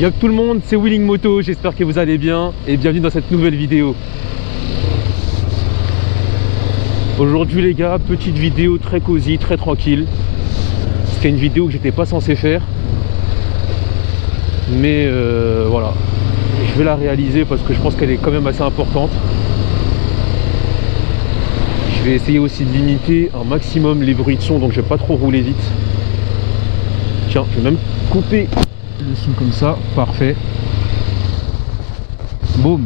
Yo tout le monde, c'est Wheeling Moto, j'espère que vous allez bien et bienvenue dans cette nouvelle vidéo. Aujourd'hui les gars, petite vidéo très cosy, très tranquille. C'était une vidéo que j'étais pas censé faire. Mais voilà, je vais la réaliser parce que je pense qu'elle est quand même assez importante. Je vais essayer aussi de limiter un maximum les bruits de son, donc je vais pas trop rouler vite. Tiens, je vais même couper le son comme ça, parfait. Boum.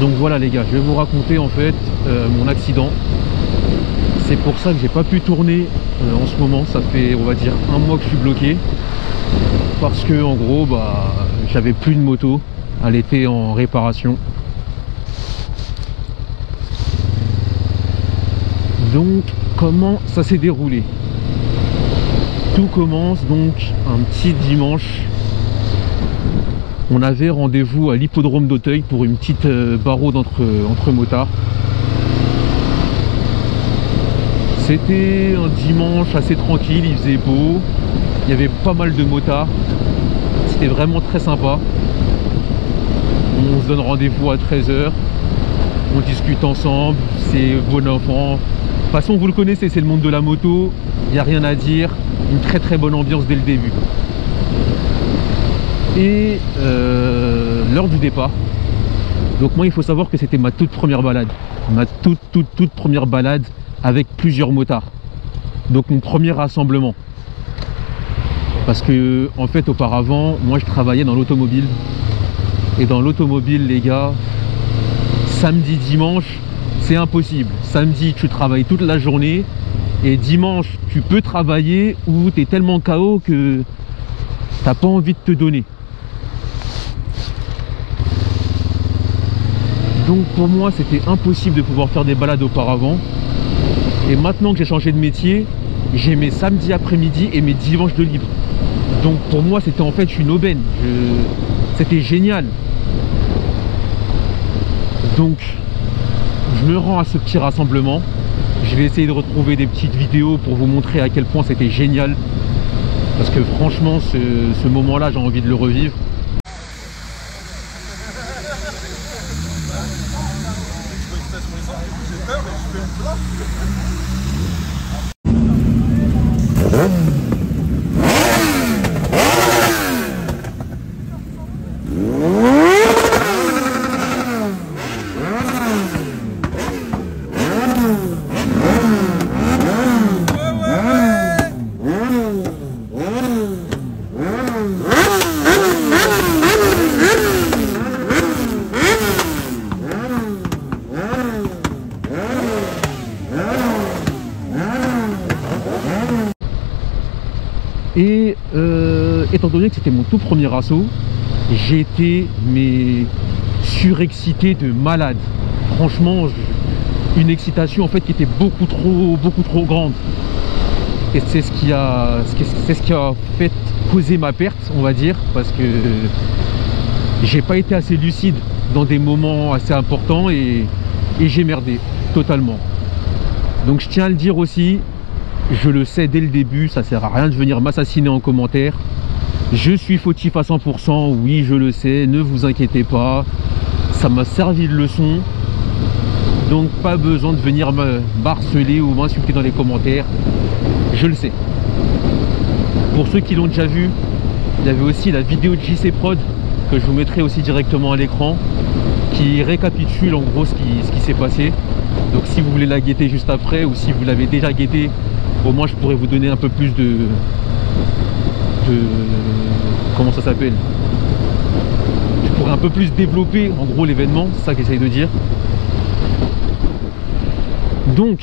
Donc voilà les gars, je vais vous raconter en fait mon accident. C'est pour ça que j'ai pas pu tourner en ce moment. Ça fait on va dire un mois que je suis bloqué. Parce que en gros bah j'avais plus de moto. Elle était en réparation. Donc comment ça s'est déroulé? Tout commence donc un petit dimanche. On avait rendez-vous à l'hippodrome d'Auteuil pour une petite barreau entre motards. C'était un dimanche assez tranquille, il faisait beau, il y avait pas mal de motards. C'était vraiment très sympa. On se donne rendez-vous à 13 h, on discute ensemble, c'est bon enfant. De toute façon vous le connaissez, c'est le monde de la moto, il n'y a rien à dire. Une très très bonne ambiance dès le début. Et l'heure du départ. Donc moi il faut savoir que c'était ma toute première balade. Ma toute première balade avec plusieurs motards. Donc mon premier rassemblement. Parce que en fait auparavant, moi je travaillais dans l'automobile. Et dans l'automobile les gars, samedi, dimanche, c'est impossible. Samedi tu travailles toute la journée. Et dimanche, tu peux travailler ou tu es tellement KO que t'as pas envie de te donner. Donc pour moi, c'était impossible de pouvoir faire des balades auparavant. Et maintenant que j'ai changé de métier, j'ai mes samedis après-midi et mes dimanches de libre. Donc pour moi, c'était en fait une aubaine. C'était génial. Donc, je me rends à ce petit rassemblement. Je vais essayer de retrouver des petites vidéos pour vous montrer à quel point c'était génial. Parce que franchement, ce moment-là, j'ai envie de le revivre. Et étant donné que c'était mon tout premier assaut, j'étais surexcité de malade. Franchement, une excitation en fait qui était beaucoup trop grande. Et c'est ce qui a fait causer ma perte, on va dire, parce que j'ai pas été assez lucide dans des moments assez importants et j'ai merdé totalement. Donc je tiens à le dire aussi. Je le sais dès le début, ça sert à rien de venir m'assassiner en commentaire. Je suis fautif à 100%, oui je le sais, ne vous inquiétez pas. Ça m'a servi de leçon. Donc pas besoin de venir me harceler ou m'insulter dans les commentaires. Je le sais. Pour ceux qui l'ont déjà vu, il y avait aussi la vidéo de JC Prod que je vous mettrai aussi directement à l'écran, qui récapitule en gros ce qui s'est passé. Donc si vous voulez la guetter juste après, ou si vous l'avez déjà guettée, au moins je pourrais vous donner un peu plus de comment ça s'appelle, je pourrais un peu plus développer en gros l'événement, c'est ça que j'essaye de dire. Donc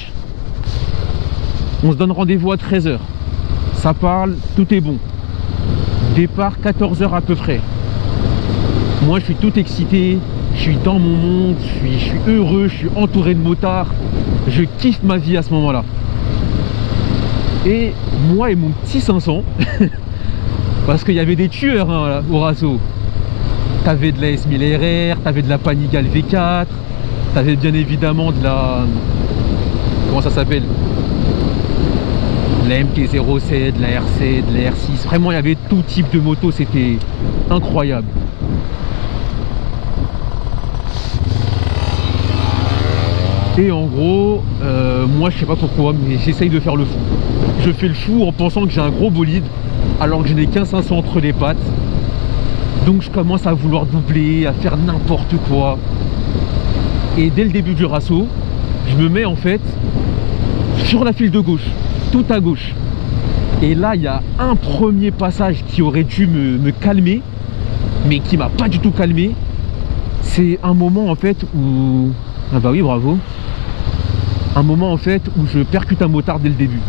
on se donne rendez-vous à 13 h, ça parle, tout est bon, départ 14 h à peu près. Moi je suis tout excité, je suis dans mon monde, je suis heureux, je suis entouré de motards, je kiffe ma vie à ce moment là. Et moi et mon petit 500 parce qu'il y avait des tueurs hein, au Rasso. T'avais de la S1000 RR, t'avais de la Panigale V4, t'avais bien évidemment de la... comment ça s'appelle, la MT-07, la R7, la R6, vraiment il y avait tout type de moto, c'était incroyable. Et en gros, moi je sais pas pourquoi, mais j'essaye de faire le fou. Je fais le fou en pensant que j'ai un gros bolide, alors que je n'ai qu'un 500 entre les pattes. Donc je commence à vouloir doubler, à faire n'importe quoi. Et dès le début du rasso, je me mets en fait sur la file de gauche, tout à gauche. Et là, il y a un premier passage qui aurait dû me calmer, mais qui m'a pas du tout calmé. C'est un moment en fait où... Ah bah oui, bravo. Un moment en fait où je percute un motard dès le début.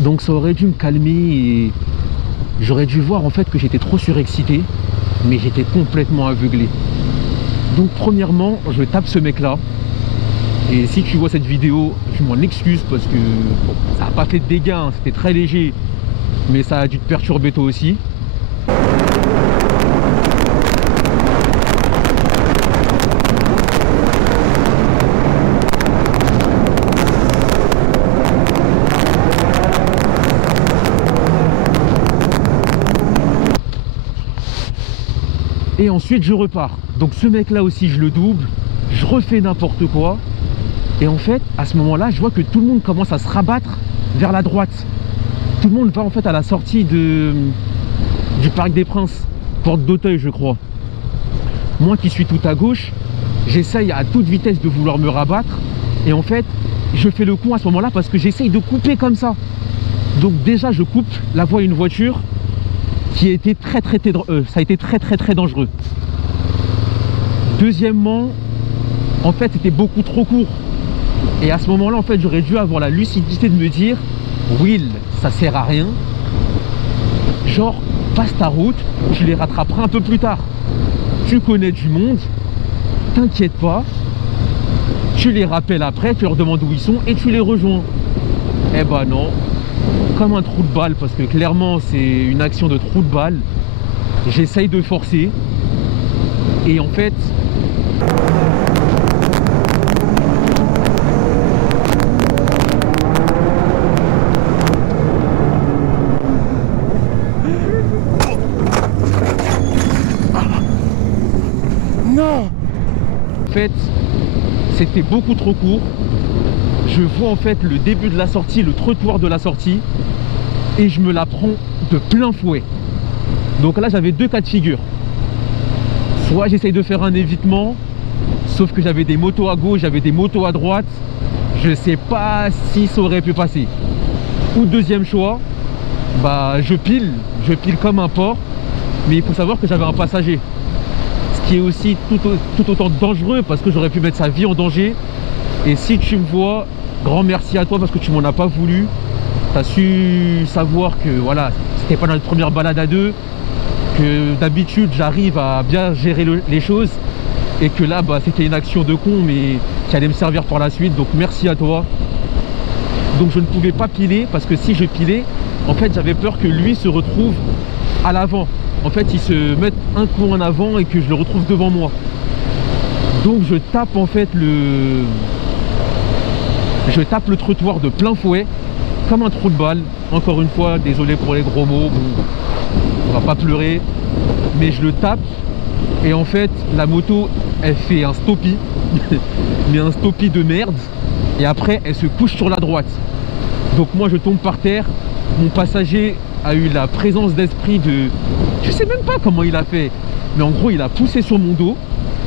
Donc ça aurait dû me calmer et j'aurais dû voir en fait que j'étais trop surexcité, mais j'étais complètement aveuglé. Donc premièrement, je tape ce mec là. Et si tu vois cette vidéo, je m'en excuse parce que bon, ça n'a pas fait de dégâts, hein, c'était très léger, mais ça a dû te perturber toi aussi. Et ensuite je repars. Donc ce mec là aussi je le double, je refais n'importe quoi. Et en fait à ce moment là je vois que tout le monde commence à se rabattre vers la droite. Tout le monde va en fait à la sortie du Parc des Princes, porte d'Auteuil je crois. Moi qui suis tout à gauche, j'essaye à toute vitesse de vouloir me rabattre. Et en fait je fais le con à ce moment là parce que j'essaye de couper comme ça. Donc déjà je coupe la voie à une voiture qui a été ça a été très dangereux. Deuxièmement, en fait c'était beaucoup trop court. Et à ce moment-là, en fait, j'aurais dû avoir la lucidité de me dire Will, ça sert à rien. Genre, passe ta route, tu les rattraperas un peu plus tard. Tu connais du monde, t'inquiète pas. Tu les rappelles après, tu leur demandes où ils sont et tu les rejoins. Eh ben non, comme un trou de balle, parce que clairement c'est une action de trou de balle. J'essaye de forcer et en fait c'était beaucoup trop court. Je vois en fait le début de la sortie, le trottoir de la sortie, et je me la prends de plein fouet. Donc là j'avais deux cas de figure. Soit j'essaye de faire un évitement, sauf que j'avais des motos à gauche, j'avais des motos à droite, je sais pas si ça aurait pu passer. Ou deuxième choix, bah je pile comme un porc, mais il faut savoir que j'avais un passager. Ce qui est aussi tout autant dangereux parce que j'aurais pu mettre sa vie en danger. Et si tu me vois, grand merci à toi parce que tu m'en as pas voulu. Tu as su savoir que voilà, c'était pas notre première balade à deux, que d'habitude j'arrive à bien gérer les choses et que là bah, c'était une action de con mais qui allait me servir pour la suite. Donc merci à toi. Donc je ne pouvais pas piler parce que si je pilais, en fait j'avais peur que lui se retrouve à l'avant. En fait il se mette un coup en avant et que je le retrouve devant moi. Donc je tape en fait le trottoir de plein fouet comme un trou de balle. Encore une fois, désolé pour les gros mots, bon, on va pas pleurer, mais je le tape et en fait la moto elle fait un stoppie mais un stoppie de merde et après elle se couche sur la droite. Donc moi je tombe par terre. Mon passager a eu la présence d'esprit de... Je sais même pas comment il a fait, mais en gros il a poussé sur mon dos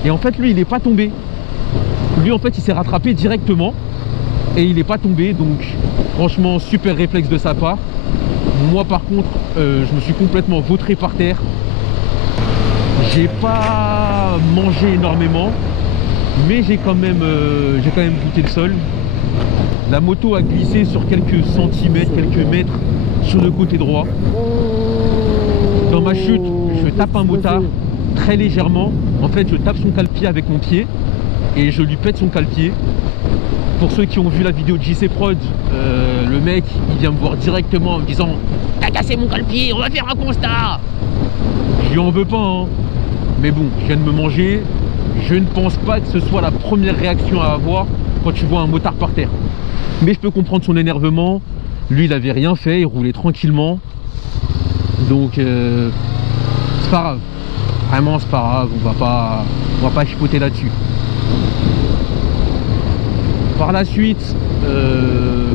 et en fait lui il n'est pas tombé. Lui en fait il s'est rattrapé directement et il n'est pas tombé. Donc franchement super réflexe de sa part. Moi par contre je me suis complètement vautré par terre. J'ai pas mangé énormément mais j'ai quand même goûté le sol. La moto a glissé sur quelques centimètres, quelques mètres sur le côté droit. Dans ma chute, je tape un motard très légèrement. En fait, je tape son cale-pied avec mon pied et je lui pète son cale-pied. Pour ceux qui ont vu la vidéo de JC Prod, le mec, il vient me voir directement en me disant « T'as cassé mon cale-pied, on va faire un constat !» Je lui en veux pas, hein. Mais bon, je viens de me manger. Je ne pense pas que ce soit la première réaction à avoir quand tu vois un motard par terre. Mais je peux comprendre son énervement. Lui, il avait rien fait, il roulait tranquillement. Donc, c'est pas grave. Vraiment, c'est pas grave, on va pas chipoter là-dessus. Par la suite,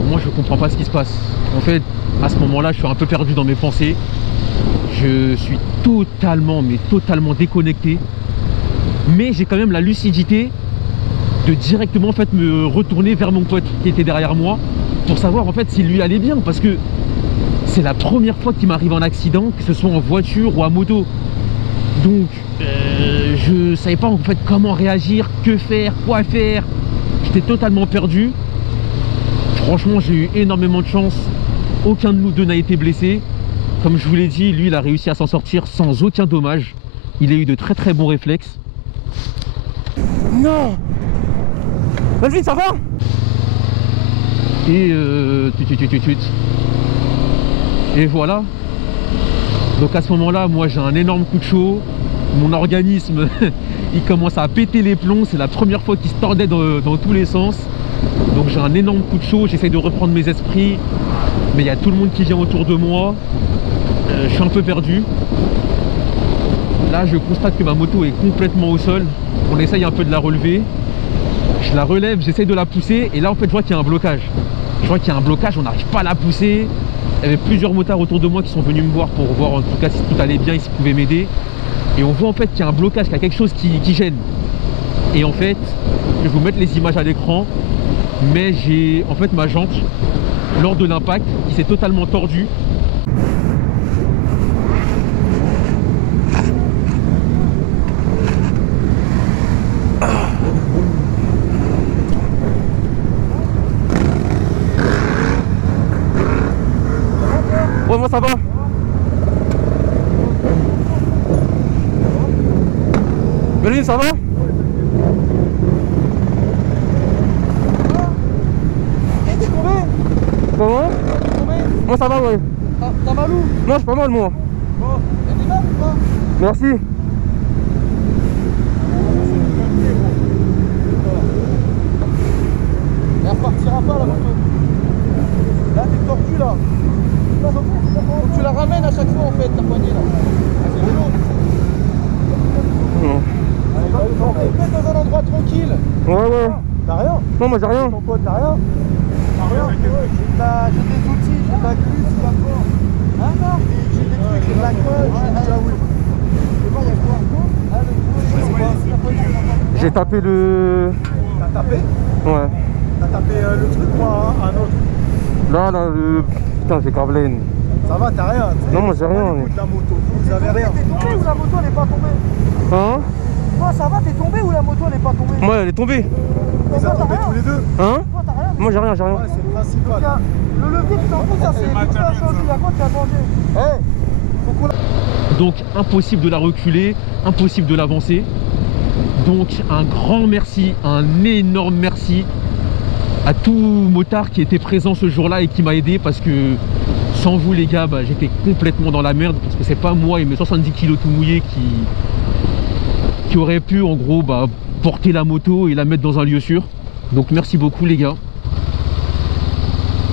moi je comprends pas ce qui se passe. En fait, à ce moment-là, je suis un peu perdu dans mes pensées. Je suis totalement, mais totalement déconnecté. Mais j'ai quand même la lucidité de directement en fait me retourner vers mon pote qui était derrière moi pour savoir en fait s'il lui allait bien, parce que c'est la première fois qu'il m'arrive un accident, que ce soit en voiture ou à moto. Donc je savais pas en fait comment réagir, que faire, quoi faire. J'étais totalement perdu. Franchement, j'ai eu énormément de chance. Aucun de nous deux n'a été blessé. Comme je vous l'ai dit, lui il a réussi à s'en sortir sans aucun dommage. Il a eu de très très bons réflexes. Non. Vas-y, ça va? Et et voilà. Donc à ce moment-là, moi j'ai un énorme coup de chaud. Mon organisme il commence à péter les plombs. C'est la première fois qu'il se tordait dans tous les sens. Donc j'ai un énorme coup de chaud. J'essaie de reprendre mes esprits, mais il y a tout le monde qui vient autour de moi. Je suis un peu perdu. Là je constate que ma moto est complètement au sol. On essaye un peu de la relever. Je la relève, j'essaye de la pousser. Et là en fait je vois qu'il y a un blocage. Je vois qu'il y a un blocage, on n'arrive pas à la pousser. Il y avait plusieurs motards autour de moi qui sont venus me voir pour voir en tout cas si tout allait bien, s'ils pouvaient m'aider. Et on voit en fait qu'il y a un blocage, qu'il y a quelque chose qui gêne. Et en fait, je vais vous mettre les images à l'écran, mais j'ai en fait ma jante, lors de l'impact, qui s'est totalement tordue. Ouais, moi ça va. Melvin, ça va? T'es tombé? Comment? T'es tombé? Moi ça va, ouais. T'as mal où? Non, je suis pas mal, moi. Bon, y'a des balles ou pas? Merci. Elle repartira pas la moto. Là t'es tordu là. Faut que tu la ramènes à chaque fois en fait, ta poignée là. C'est long. Non. Mets dans un endroit tranquille. Ouais. T'as rien? Non, moi j'ai rien. Ton pote, t'as rien? T'as rien? J'ai des outils, j'ai de la glu, j'ai de la force. Hein? J'ai des trucs, j'ai de la colle, j'ai du jaoui. C'est bon, y'a quoi? Je sais pas. J'ai tapé le... T'as tapé? Ouais. T'as tapé le truc ou un autre? Là, le... Putain, j'ai câblé. Ça va, t'as rien? Non, moi j'ai rien. De la moto, vous avez rien. T'es tombé ou la moto elle est pas tombée? Hein? Toi ça va, t'es tombé ou la moto elle est pas tombée? Moi, elle est tombée. Vous êtes tombés tous les deux? Hein? Toi t'as rien? Moi j'ai rien, j'ai rien. Ouais, c'est le principal. Le levier tu t'en fous, ça c'est vite fait à changer, y'a quoi qui a changé? Faut qu'on la... Donc impossible de la reculer, impossible de l'avancer. Donc un grand merci, un énorme merci à tout motard qui était présent ce jour-là et qui m'a aidé, parce que sans vous les gars, j'étais complètement dans la merde, parce que c'est pas moi et mes 70 kilos tout mouillés qui auraient pu en gros porter la moto et la mettre dans un lieu sûr. Donc merci beaucoup les gars.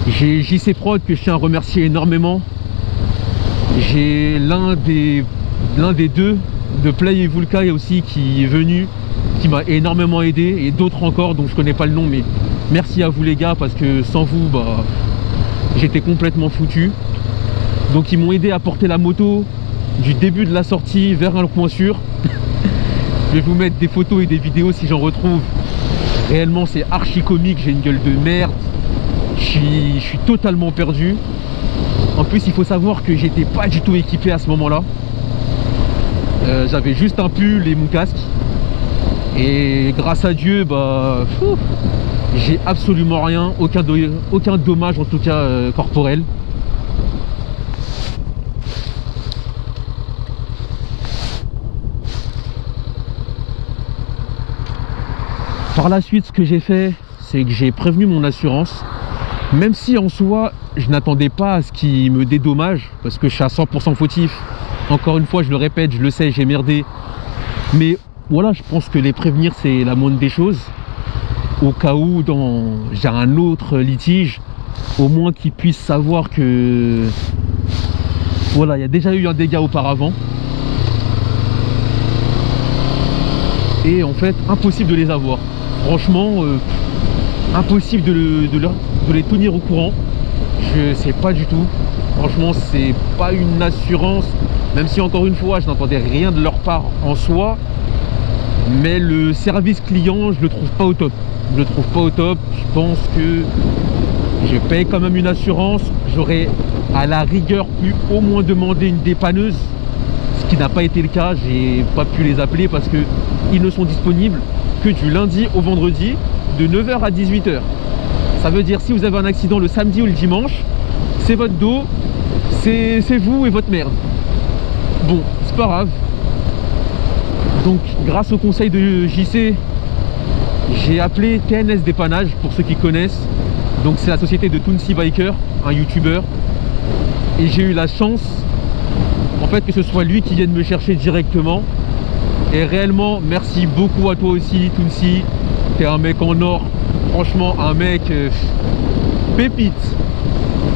J'ai JC Prod que je tiens à remercier énormément. J'ai l'un des deux de Play et Vulca aussi qui est venu, qui m'a énormément aidé, et d'autres encore dont je connais pas le nom, mais merci à vous les gars, parce que sans vous j'étais complètement foutu. Donc ils m'ont aidé à porter la moto du début de la sortie vers un point sûr. Je vais vous mettre des photos et des vidéos si j'en retrouve. Réellement c'est archi comique, j'ai une gueule de merde, je suis totalement perdu. En plus il faut savoir que j'étais pas du tout équipé à ce moment là. J'avais juste un pull et mon casque, et grâce à Dieu j'ai absolument rien, aucun dommage en tout cas corporel. Par la suite, ce que j'ai fait, c'est que j'ai prévenu mon assurance, même si en soi je n'attendais pas à ce qu'ils me dédommagent, parce que je suis à 100% fautif. Encore une fois, je le répète, je le sais, j'ai merdé, mais voilà, je pense que les prévenir c'est la moindre des choses. au cas où j'ai un autre litige, au moins qu'ils puissent savoir que voilà, il y a déjà eu un dégât auparavant. Et en fait, impossible de les avoir. Franchement, impossible de les tenir au courant. Je sais pas du tout. Franchement, c'est pas une assurance, même si encore une fois, je n'entendais rien de leur part en soi. Mais le service client, je le trouve pas au top. Je le trouve pas au top. Je pense que je paye quand même une assurance. J'aurais à la rigueur pu au moins demander une dépanneuse, ce qui n'a pas été le cas. J'ai pas pu les appeler parce que ils ne sont disponibles que du lundi au vendredi de 9 h à 18 h. Ça veut dire si vous avez un accident le samedi ou le dimanche, c'est votre dos, c'est vous et votre merde. Bon, c'est pas grave. Donc grâce au conseil de JC, j'ai appelé TNS Dépannage pour ceux qui connaissent. Donc c'est la société de Tounsi Biker, un youtubeur. Et j'ai eu la chance en fait que ce soit lui qui vienne me chercher directement. Et réellement merci beaucoup à toi aussi Tounsi. T'es un mec en or. Franchement un mec pépite.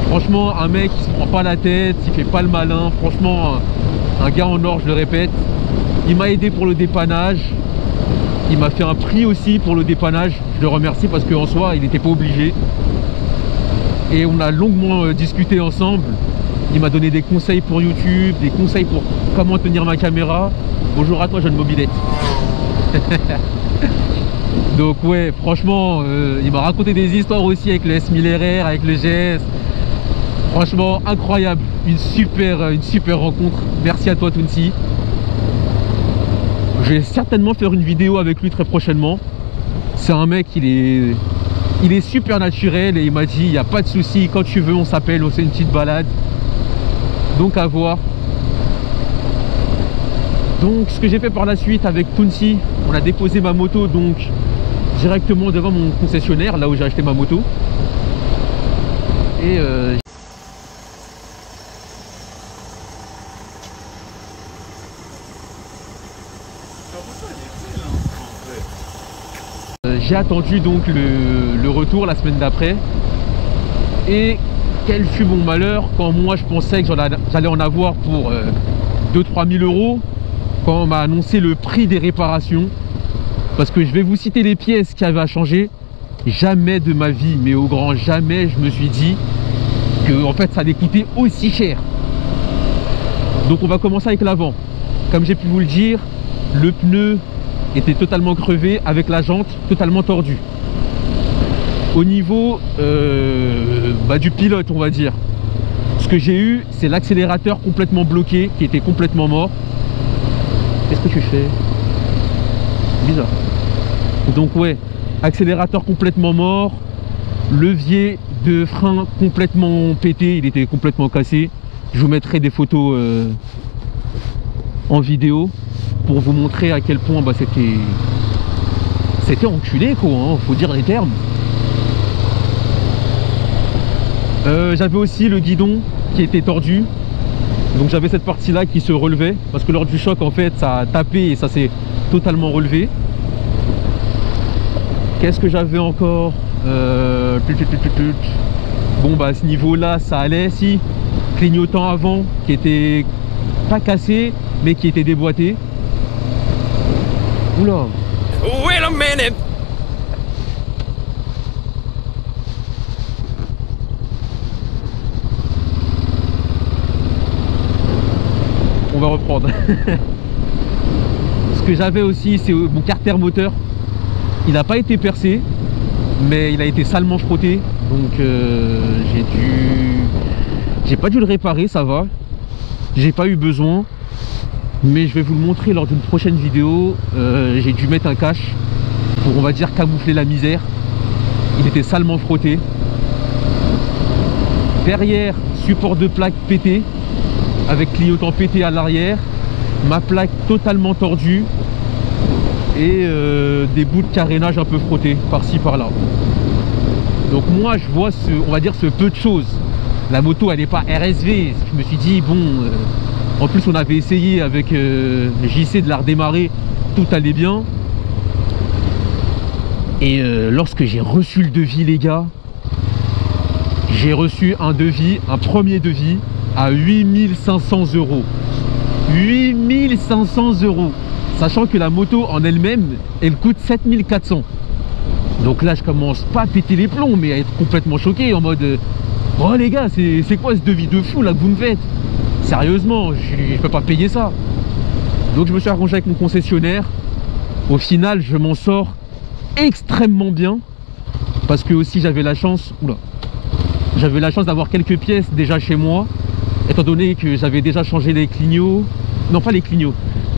Franchement un mec qui se prend pas la tête, il fait pas le malin. Franchement un gars en or, je le répète. Il m'a aidé pour le dépannage. Il m'a fait un prix aussi pour le dépannage. Je le remercie parce qu'en soi, il n'était pas obligé. Et on a longuement discuté ensemble. Il m'a donné des conseils pour YouTube, des conseils pour comment tenir ma caméra. Bonjour à toi, jeune mobilette. Donc ouais, franchement, il m'a raconté des histoires aussi avec le S1000 RR, avec le GS. Franchement, incroyable. Une super rencontre. Merci à toi, Tounsi. Je vais certainement faire une vidéo avec lui très prochainement. C'est un mec, il est super naturel et il m'a dit il n'y a pas de souci, quand tu veux on s'appelle, on fait une petite balade. Donc à voir. Donc ce que j'ai fait par la suite avec Tounsi, on a déposé ma moto donc directement devant mon concessionnaire, là où j'ai acheté ma moto. Et j'ai attendu donc le retour la semaine d'après. Et quel fut mon malheur quand moi je pensais que j'allais en avoir pour 2-3 000 euros, quand on m'a annoncé le prix des réparations. Parce que je vais vous citer les pièces qui avaient à changer. Jamais de ma vie, mais au grand jamais, je me suis dit que en fait ça allait coûter aussi cher. Donc on va commencer avec l'avant. Comme j'ai pu vous le dire, le pneu était totalement crevé avec la jante totalement tordue. Au niveau du pilote, on va dire, ce que j'ai eu, c'est l'accélérateur complètement bloqué, qui était complètement mort. Qu'est-ce que tu fais? Bizarre. Donc ouais, accélérateur complètement mort, levier de frein complètement pété, il était complètement cassé. Je vous mettrai des photos en vidéo pour vous montrer à quel point c'était enculé quoi, hein, faut dire les termes. J'avais aussi le guidon qui était tordu, donc j'avais cette partie là qui se relevait parce que lors du choc en fait ça a tapé et ça s'est totalement relevé. Qu'est-ce que j'avais encore? Bon bah à ce niveau là ça allait, si clignotant avant qui était pas cassé mais qui était déboîté. Oula. Wait a minute. On va reprendre. Ce que j'avais aussi, c'est mon carter moteur. Il n'a pas été percé, mais il a été salement frotté. Donc j'ai pas dû le réparer, ça va. J'ai pas eu besoin. Mais je vais vous le montrer lors d'une prochaine vidéo. J'ai dû mettre un cache pour, on va dire, camoufler la misère. Il était salement frotté. Derrière, support de plaque pété, avec clignotant pété à l'arrière. Ma plaque totalement tordue. Et des bouts de carénage un peu frottés, par-ci, par-là. Donc moi, je vois on va dire ce peu de choses. La moto, elle n'est pas RSV. Je me suis dit, bon... En plus on avait essayé avec JC de la redémarrer, tout allait bien. Et lorsque j'ai reçu le devis, les gars, j'ai reçu un devis, un premier devis à 8500 €. 8500 €. Sachant que la moto en elle-même, elle coûte 7400. Donc là, je commence pas à péter les plombs, mais à être complètement choqué en mode oh les gars, c'est quoi ce devis de fou là que vous me faites? Sérieusement, je peux pas payer ça. Donc je me suis arrangé avec mon concessionnaire. Au final, je m'en sors extrêmement bien. Parce que aussi j'avais la chance, j'avais la chance d'avoir quelques pièces déjà chez moi. Étant donné que j'avais déjà changé les clignots. Non, pas les clignots.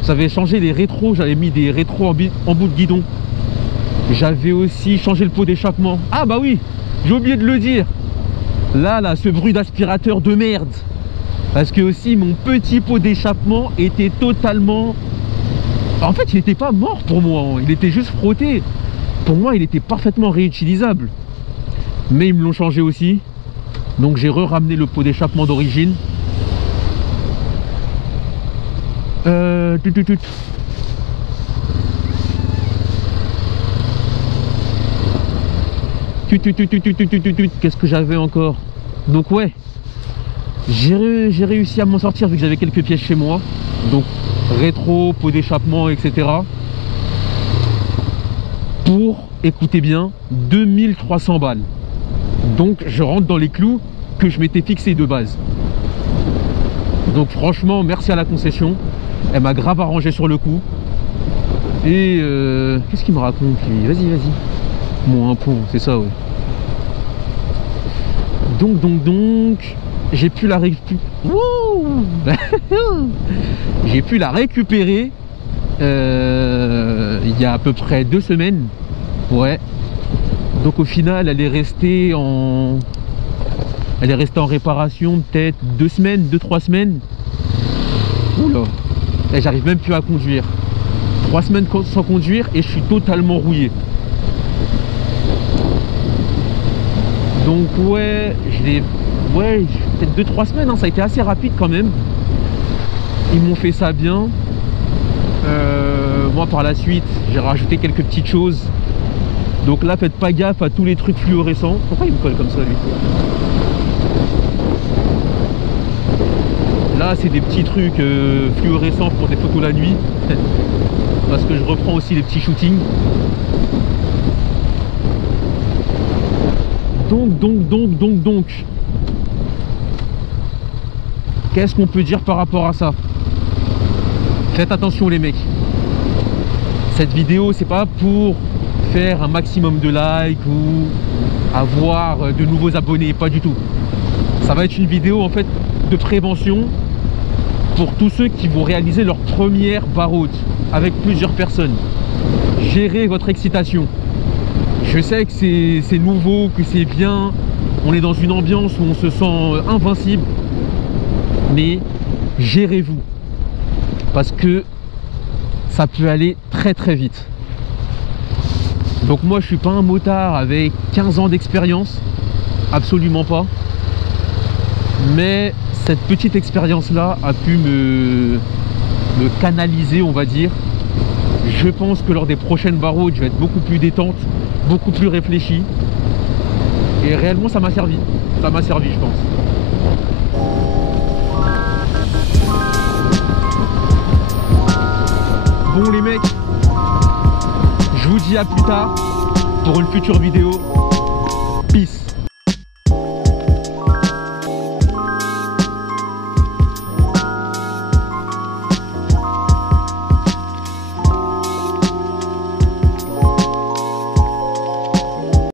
J'avais changé les rétros, j'avais mis des rétros en bout de guidon. J'avais aussi changé le pot d'échappement. Ah bah oui, j'ai oublié de le dire. Là, ce bruit d'aspirateur de merde. Parce que aussi mon petit pot d'échappement était totalement... En fait, il n'était pas mort pour moi, hein. Il était juste frotté. Pour moi, il était parfaitement réutilisable. Mais ils me l'ont changé aussi. Donc j'ai ramené le pot d'échappement d'origine. Qu'est-ce que j'avais encore? Donc ouais, j'ai réussi à m'en sortir vu que j'avais quelques pièces chez moi. Donc rétro, pot d'échappement, etc. Pour, écoutez bien, 2300 balles. Donc je rentre dans les clous que je m'étais fixé de base. Donc franchement, merci à la concession. Elle m'a grave arrangé sur le coup. Et qu'est-ce qu'il me raconte lui? Vas-y. Bon, un point, c'est ça, ouais. Donc, j'ai pu la récupérer. J'ai pu la récupérer il y a à peu près 2 semaines. Ouais. Donc au final, elle est restée en réparation peut-être 2 semaines, 2-3 semaines. Oula. Et j'arrive même plus à conduire. 3 semaines sans conduire et je suis totalement rouillé. Donc ouais, peut-être 2-3 semaines, hein, ça a été assez rapide quand même. Ils m'ont fait ça bien. Moi par la suite, j'ai rajouté quelques petites choses. Donc là, faites pas gaffe à tous les trucs fluorescents. Pourquoi il me colle comme ça, lui? Là, c'est des petits trucs fluorescents pour des photos la nuit. Parce que je reprends aussi les petits shootings. Donc. Qu'est-ce qu'on peut dire par rapport à ça? Faites attention les mecs. Cette vidéo, c'est pas pour faire un maximum de likes ou avoir de nouveaux abonnés, pas du tout. Ça va être une vidéo en fait de prévention pour tous ceux qui vont réaliser leur première barre haute avec plusieurs personnes. Gérez votre excitation. Je sais que c'est nouveau, que c'est bien, on est dans une ambiance où on se sent invincible, mais gérez-vous parce que ça peut aller très très vite. Donc moi je suis pas un motard avec 15 ans d'expérience, absolument pas, mais cette petite expérience là a pu me canaliser, on va dire. Je pense que lors des prochaines barres hautes je vais être beaucoup plus détente, beaucoup plus réfléchi, et réellement ça m'a servi, je pense. Bon les mecs, je vous dis à plus tard pour une future vidéo. Peace.